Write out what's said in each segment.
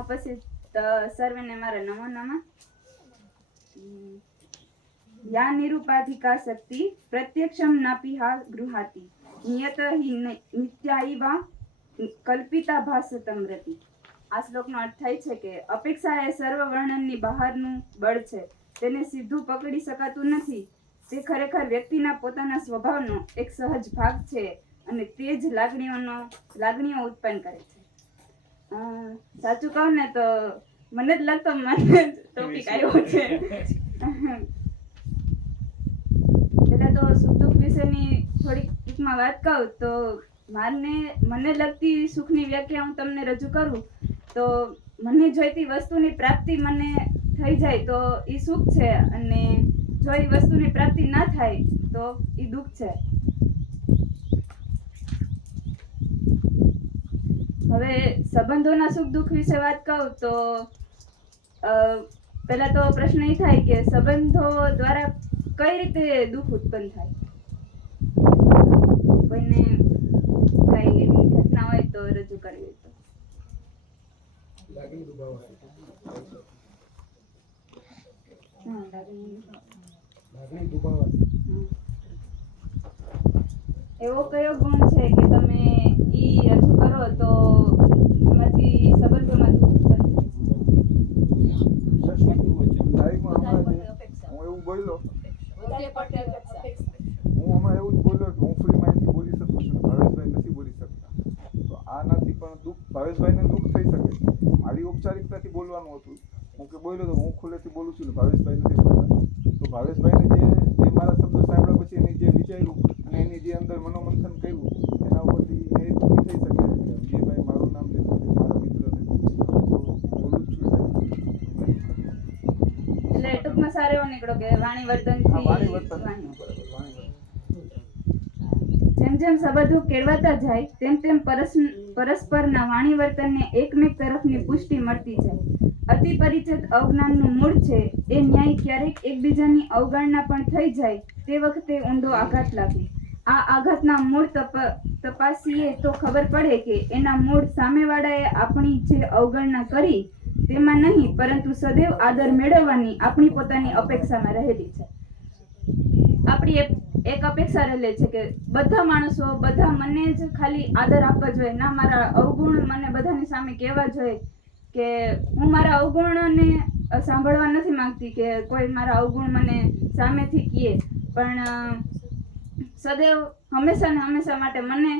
અહીંયા ઉપસ્થિત સર્વેને મારા નમો નમઃ. યા નિરૂપાધિકા શક્તિ પ્રત્યક્ષમ નાપિહા ગૃહાતિ નિયત હિ નિત્યાઈવા કલ્પિતા ભાસતમ રતિ. આ શ્લોકનો અર્થ થાય છે કે અપેક્ષા એ સર્વ વર્ણનની બહારનું બળ છે. તેને સીધું પકડી શકાતું નથી. તે ખરેખર વ્યક્તિના પોતાના સ્વભાવનો એક સહજ ભાગ છે અને તે જ લાગણીઓ ઉત્પન્ન કરે છે. સાચું કહું ને તો મને જ લાગતો મને ટોપિક આવ્યો છે. પેલા તો સુખ દુઃખ વિશેની થોડીક ટૂંકમાં વાત કહું તો મને લગતી સુખની વ્યાખ્યા હું તમને રજૂ કરું તો મને જોઈતી વસ્તુની પ્રાપ્તિ મને થઈ જાય તો એ સુખ છે અને જો એ વસ્તુની પ્રાપ્તિ ના થાય તો એ દુઃખ છે. હવે સંબંધોના સુખ દુઃખ વિશે વાત કહું તો પહેલા તો પ્રશ્ન એ થાય કે સંબંધો દ્વારા કઈ રીતે દુઃખ ઉત્પન્ન થાય. કોઈને કઈ એવી ઘટના હોય તો રજૂ કરવી. એવો કયો ગુણ છે કે તમે ઈ રજૂ કરો તો એમાંથી સંબંધોમાં દુઃખ ઉત્પન્ન થાય? હું એવું બોલ્યો કે હું ફ્રી માઇન્ડથી બોલી શકું છું, ભાવેશભાઈ નથી બોલી શકતા, તો આનાથી પણ દુઃખ ભાવેશભાઈને દુઃખ થઈ શકે. મારી ઔપચારિકતાથી બોલવાનું હતું, હું કે બોલ્યો તો હું ખુલ્લેથી બોલું છું ને ભાવેશભાઈ નથી બોલતા, તો ભાવેશભાઈને જે મારા શબ્દો સાંભળ્યા પછી એની જે વિચાર્યું અને એની જે અંદર મનોમંથન કર્યું એના ઉપરથી એ દુઃખી થઈ શકે. વિજયભાઈ મારું નામ લીધું છે, મારા મિત્ર છે, તો બોલું જ છું. એટલે ટૂંકમાં સારો એવો નીકળો કે વાણી વર્તન જેમ જેમ સંબંધો કેળવાતા જાય તેમ તેમ પરસ્પરના વાણી વર્તનને એકમેક તરફની પુષ્ટિ મળતી જાય. અતિ પરિચિત અવજ્ઞાનનું મૂળ છે એ ન્યાય ક્યારેક એકબીજાની અવગણના પણ થઈ જાય તે વખતે ઊંડો આઘાત લાગે. આ આઘાતના મૂળ તપાસીએ તો ખબર પડે કે એના મૂળ સામેવાળાએ આપણી જે અવગણના કરી તેમાં નહીં પરંતુ સદૈવ આદર મેળવવાની આપણી પોતાની અપેક્ષામાં રહેલી છે. આપણી એક અપેક્ષા રહેલી છે કે બધા માણસો બધા મને જ ખાલી આદર આપવા જોઈએ, ના મારા અવગુણ મને બધાની સામે કહેવા જોઈએ. કે હું મારા અવગુણને સાંભળવા નથી માંગતી કે કોઈ મારા અવગુણ મને સામેથી કહે, પણ સદૈવ હંમેશા ને હંમેશા માટે મને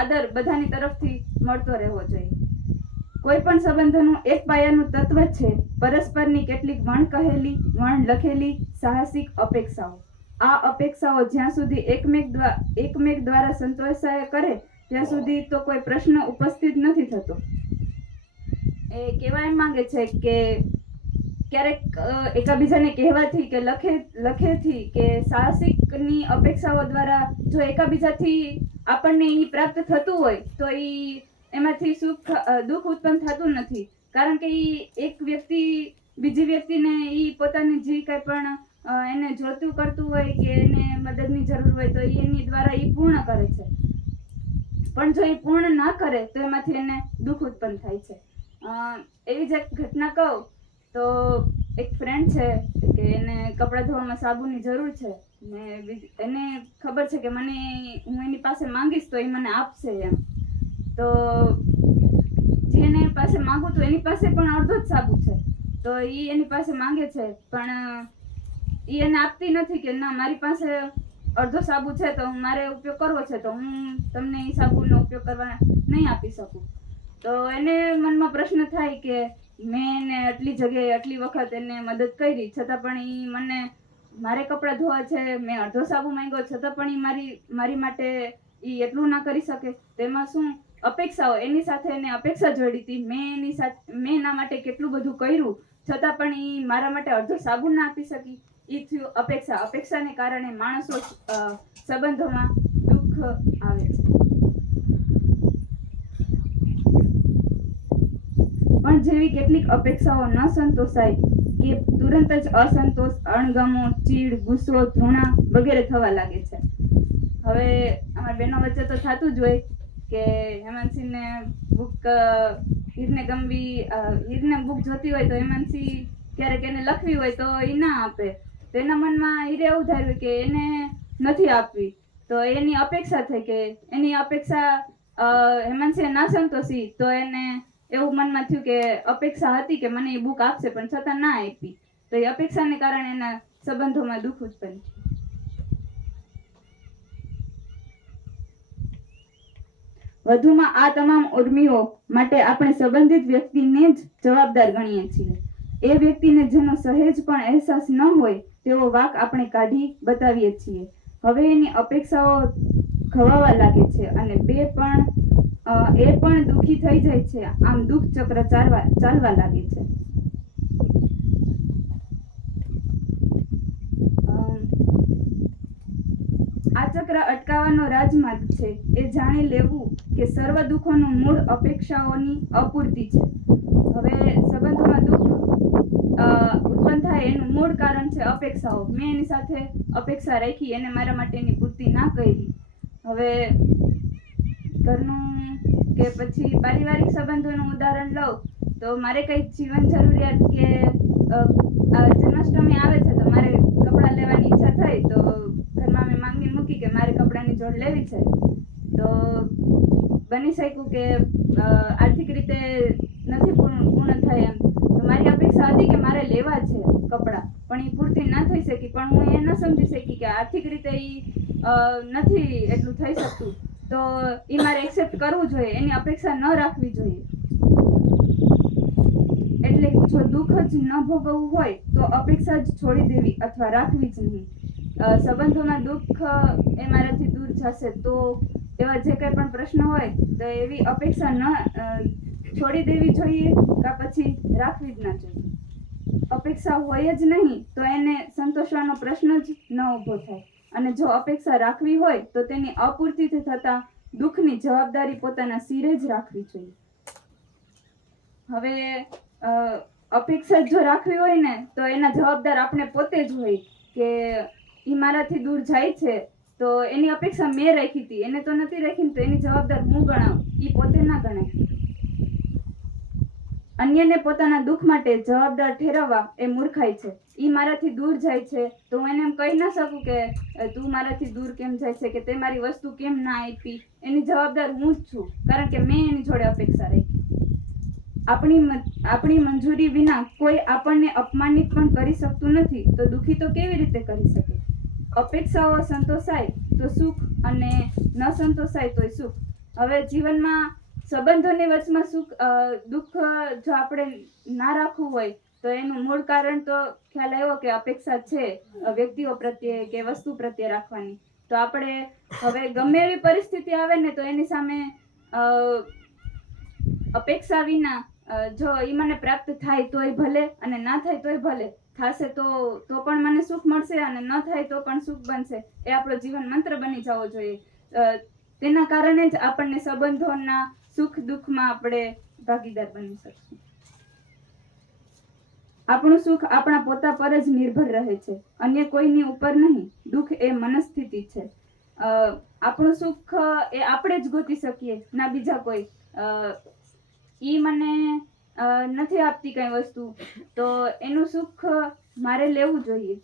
આદર બધાની તરફથી મળતો રહેવો જોઈએ. કોઈ પણ સંબંધનું એક પાયાનું તત્વ છે પરસ્પરની કેટલીક વણ કહેલી વણ લખેલી સાહસિક અપેક્ષાઓ. આ અપેક્ષાઓ જ્યાં સુધી એકમેક દ્વારા સંતોષાય કરે ત્યાં સુધી તો કોઈ પ્રશ્ન ઉપસ્થિત નથી થતો. એ કહેવા એમ માંગે છે કે ક્યારેક એકાબીજાને કહેવાથી કે લખેથી કે સાહસિકની અપેક્ષાઓ દ્વારા જો એકાબીજાથી આપણને એ પ્રાપ્ત થતું હોય તો એમાંથી દુઃખ ઉત્પન્ન થતું નથી. કારણ કે એક વ્યક્તિ બીજી વ્યક્તિને પોતાની જે કંઈ પણ એને જોતું કરતું હોય કે એને મદદની જરૂર હોય તો એની દ્વારા પૂર્ણ કરે છે. પણ જો એ પૂર્ણ ના કરે તો એમાંથી એને દુઃખ ઉત્પન્ન થાય છે. એવી જ એક ઘટના કહું તો એક ફ્રેન્ડ છે કે એને કપડાં ધોવામાં સાબુની જરૂર છે ને એને ખબર છે કે હું એની પાસે માંગીશ તો એ મને આપશે એમ. તો જે એની પાસે માંગુ તો એની પાસે પણ અડધો જ સાબુ છે તો એ એની પાસે માંગે છે પણ એ એને આપતી નથી કે ના મારી પાસે અડધો સાબુ છે તો મારે ઉપયોગ કરવો છે તો હું તમને એ સાબુનો ઉપયોગ કરવા નહીં આપી શકું. તો એને મનમાં પ્રશ્ન થાય કે મેં એને આટલી જગ્યાએ આટલી વખત એને મદદ કરી છતાં પણ એ મને મારે કપડાં ધોવા છે, મેં અડધો સાબુ માંગ્યો છતાં પણ એ મારી માટે એ એટલું ના કરી શકે. તેમાં શું અપેક્ષાઓ એની સાથે એને અપેક્ષા જોડી હતી. મેં એના માટે કેટલું બધું કર્યું છતાં પણ એ મારા માટે અડધો સાબુ ના આપી શકી. એ થયું અપેક્ષાને કારણે માણસો સંબંધોમાં દુઃખ આવે છે. પણ જેવી કેટલીક અપેક્ષાઓ ન સંતોષાય કે તુરંત જ અસંતોષ, અણગમો, ચીડ, ગુસ્સો, ધૃણા વગેરે થવા લાગે છે. હવે અમારી બહેનો વચ્ચે તો થતું જ હોય કે હેમાંશીને બુક હીરને બુક જોતી હોય તો એમાંથી ક્યારેક એને લખવી હોય તો એ ના આપે, તો એના મનમાં હીરે એવું ધાર્યું કે એને નથી આપવી, તો એની અપેક્ષા થઈ કે એની અપેક્ષા હેમાંશીએ ના સંતોષી, તો એને એવું મનમાં થયું કે અપેક્ષા હતી કે મને એ બુક આપશે પણ છતાં ના આપી, તો એ અપેક્ષાને કારણે એના સંબંધોમાં દુઃખ ઉત્પન્ન થયું. વધુમાં આ તમામ ઉર્મિઓ માટે આપણે સંબંધિત વ્યક્તિને જ જવાબદાર ગણીએ છીએ. એ વ્યક્તિને જેનો સહેજ પણ અહેસાસ ન હોય તેવો વાક આપણે કાઢી બતાવીએ છીએ. હવે એની અપેક્ષાઓ ખવાવા લાગે છે અને એ પણ દુઃખી થઈ જાય છે. આમ દુઃખ ચક્ર ચાલવા લાગે છે. આ ચક્ર અટકાવવાનો રાજમાર્ગ છે એ જાણી લેવું કે સર્વ દુઃખોનું મૂળ અપેક્ષાઓની અપૂર્તિ છે. હવે સંબંધોમાં દુઃખ ઉત્પન્ન થાય એનું મૂળ કારણ છે અપેક્ષાઓ. મેં એની સાથે અપેક્ષા રાખી, એને મારા માટે એની પૂર્તિ ના કરી. હવે ઘરનું કે પછી પારિવારિક સંબંધોનું ઉદાહરણ લઉં તો મારે કંઈક જીવન જરૂરિયાત કે જન્માષ્ટમી આવે છે તો મારે કપડાં લેવાની ઈચ્છા થઈ, તો ઘરમાં મેં માંગણી મૂકી કે મારે કપડાની જોડ લેવી છે, તો બની શક્યું કે આર્થિક રીતે નથી પૂર્ણ થાય એમ, તો મારી અપેક્ષા હતી કે મારે લેવા છે કપડાં, પણ એ પૂર્તિ ના થઈ શકી. પણ હું એ ન સમજી શકી કે આર્થિક રીતે એ નથી એટલું થઈ શકતું, તો એ મારે એક્સેપ્ટ કરવું જોઈએ, એની અપેક્ષા ન રાખવી જોઈએ. એટલે જો દુઃખ જ ન ભોગવવું હોય તો અપેક્ષા જ છોડી દેવી અથવા રાખવી જ નહીં. સંબંધોમાં દુઃખ એ મારાથી દૂર જશે તો એવા જે કંઈ પણ પ્રશ્ન હોય તો એવી અપેક્ષા ન છોડી દેવી જોઈએ કે પછી રાખવી જ ના જોઈએ. અપેક્ષા હોય જ નહીં તો એને સંતોષવાનો પ્રશ્ન જ ન ઊભો થાય, અને જો અપેક્ષા રાખવી હોય તો તેની અપૂર્તિથી થતા દુઃખની જવાબદારી પોતાના સિરે જ રાખવી જોઈએ. હવે અપેક્ષા જો રાખવી હોય ને તો એના જવાબદાર આપણે પોતે જ હોય કે એ મારાથી દૂર જાય છે તો એની અપેક્ષા મેં રાખી હતી, એને તો નથી રાખી, તો એની જવાબદાર હું ગણાવું, એ પોતે ના ગણાય. અન્યને પોતાના દુઃખ માટે જવાબદાર ઠેરવવા એ મૂર્ખાઈ છે. એ મારાથી દૂર જાય છે તો હું એને એમ કહી ના શકું કે તું મારાથી દૂર કેમ જાય છે, કે તે મારી વસ્તુ કેમ ના આપી. એની જવાબદાર હું જ છું, કારણ કે મેં એની જોડે અપેક્ષા રાખી. આપણી મંજૂરી વિના કોઈ આપણને અપમાનિત પણ કરી શકતું નથી, તો દુઃખી તો કેવી રીતે કરી શકે? અપેક્ષાઓ સંતોષાય તો સુખ અને ન સંતોષાય તોય સુખ. હવે જીવનમાં સંબંધોની વચમાં દુઃખ જો આપણે ના રાખવું હોય તો એનું મૂળ કારણ તો ખ્યાલ આવ્યો કે અપેક્ષા છે વ્યક્તિઓ પ્રત્યે કે વસ્તુ પ્રત્યે રાખવાની. તો આપણે હવે ગમે એવી પરિસ્થિતિ આવે ને તો એની સામે અપેક્ષા વિના જો એ મને પ્રાપ્ત થાય તોય ભલે અને ના થાય તોય ભલે, થશે તો પણ મને સુખ મળશે અને ન થાય તો પણ સુખ બનશે, એ આપણો જીવન મંત્ર બની જવો જોઈએ. તેના કારણે જ આપણને સંબંધોના સુખ દુઃખમાં આપણે ભાગીદાર બની શકશું. આપણું સુખ આપણા પોતા પર જ નિર્ભર રહે છે, અન્ય કોઈની ઉપર નહીં. દુઃખ એ મનસ્થિતિ છે. આપણું સુખ એ આપણે જ ગોતી શકીએ, ના બીજા કોઈ. ઈ મને નથી આપતી કઈ વસ્તુ તો એનું સુખ મારે લેવું જોઈએ.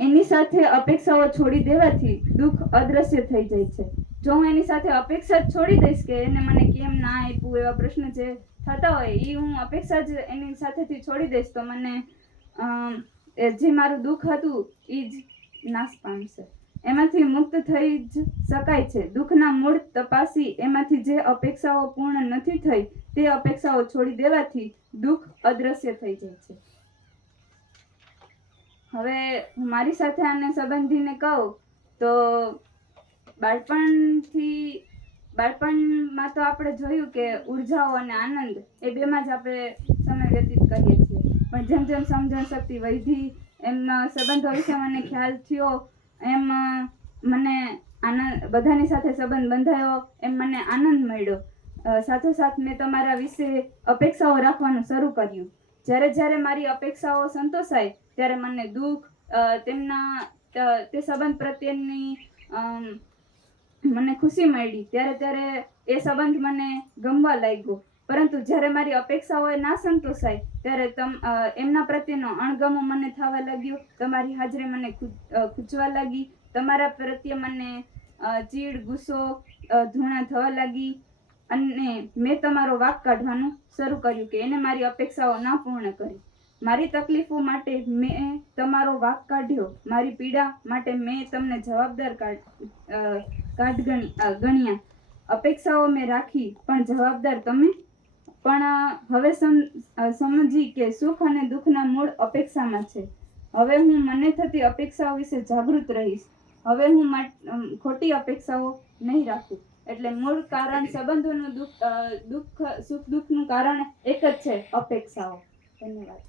એની સાથે અપેક્ષાઓ છોડી દેવાથી દુઃખ અદ્રશ્ય થઈ જાય છે. જો હું એની સાથે અપેક્ષા જ છોડી દઈશ કે એને મને કેમ ના આપ્યું, એવા પ્રશ્ન જે થતા હોય એ હું અપેક્ષા જ એની સાથેથી છોડી દઈશ તો મને જે મારું દુઃખ હતું એ જ નાશ પામશે. એમાંથી મુક્ત થઈ જ શકાય છે. દુઃખના મૂળ તપાસી એમાંથી જે અપેક્ષાઓ પૂર્ણ નથી થઈ તે અપેક્ષાઓ છોડી દેવાથી દુઃખ અદ્રશ્ય થઈ જાય છે. હવે હું મારી સાથે આને સંબંધીને કહું તો બાળપણમાં તો આપણે જોયું કે ઉર્જાઓ અને આનંદ એ બેમાં જ આપણે સમય વ્યતીત કરીએ છીએ, પણ જેમ જેમ સમજણ શક્તિ વધી એમ સંબંધો વિશે મને ખ્યાલ થયો, એમ મને બધાની સાથે સંબંધ બંધાયો, એમ મને આનંદ મળ્યો. સાથોસાથ મેં તમારા વિશે અપેક્ષાઓ રાખવાનું શરૂ કર્યું. જ્યારે મારી અપેક્ષાઓ સંતોષાય ત્યારે મને દુઃખ તે સંબંધ પ્રત્યેની મને ખુશી મળી. ત્યારે એ સંબંધ મને ગમવા લાગ્યો. પરંતુ જ્યારે મારી અપેક્ષાઓએ ના સંતોષાય ત્યારે એમના પ્રત્યેનો અણગમો મને થવા લાગ્યો. તમારી હાજરી મને ખૂંચવા લાગી. તમારા પ્રત્યે મને ચીડ, ગુસ્સો, ધૂણા થવા લાગી અને મેં તમારો વાંક કાઢવાનું શરૂ કર્યું કે એને મારી અપેક્ષાઓ ના પૂર્ણ કરી. મારી તકલીફો માટે મેં તમારો વાંક કાઢ્યો. મારી પીડા માટે મેં તમને જવાબદાર ગણ્યા. અપેક્ષાઓ મેં રાખી પણ જવાબદાર તમે. પણ હવે સમજી કે સુખ અને દુઃખના મૂળ અપેક્ષામાં છે. હવે હું મને થતી અપેક્ષાઓ વિશે જાગૃત રહીશ. હવે હું ખોટી અપેક્ષાઓ નહીં રાખું. એટલે મૂળ કારણ સંબંધોનું સુખ દુઃખનું કારણ એક જ છે, અપેક્ષાઓ. ધન્યવાદ.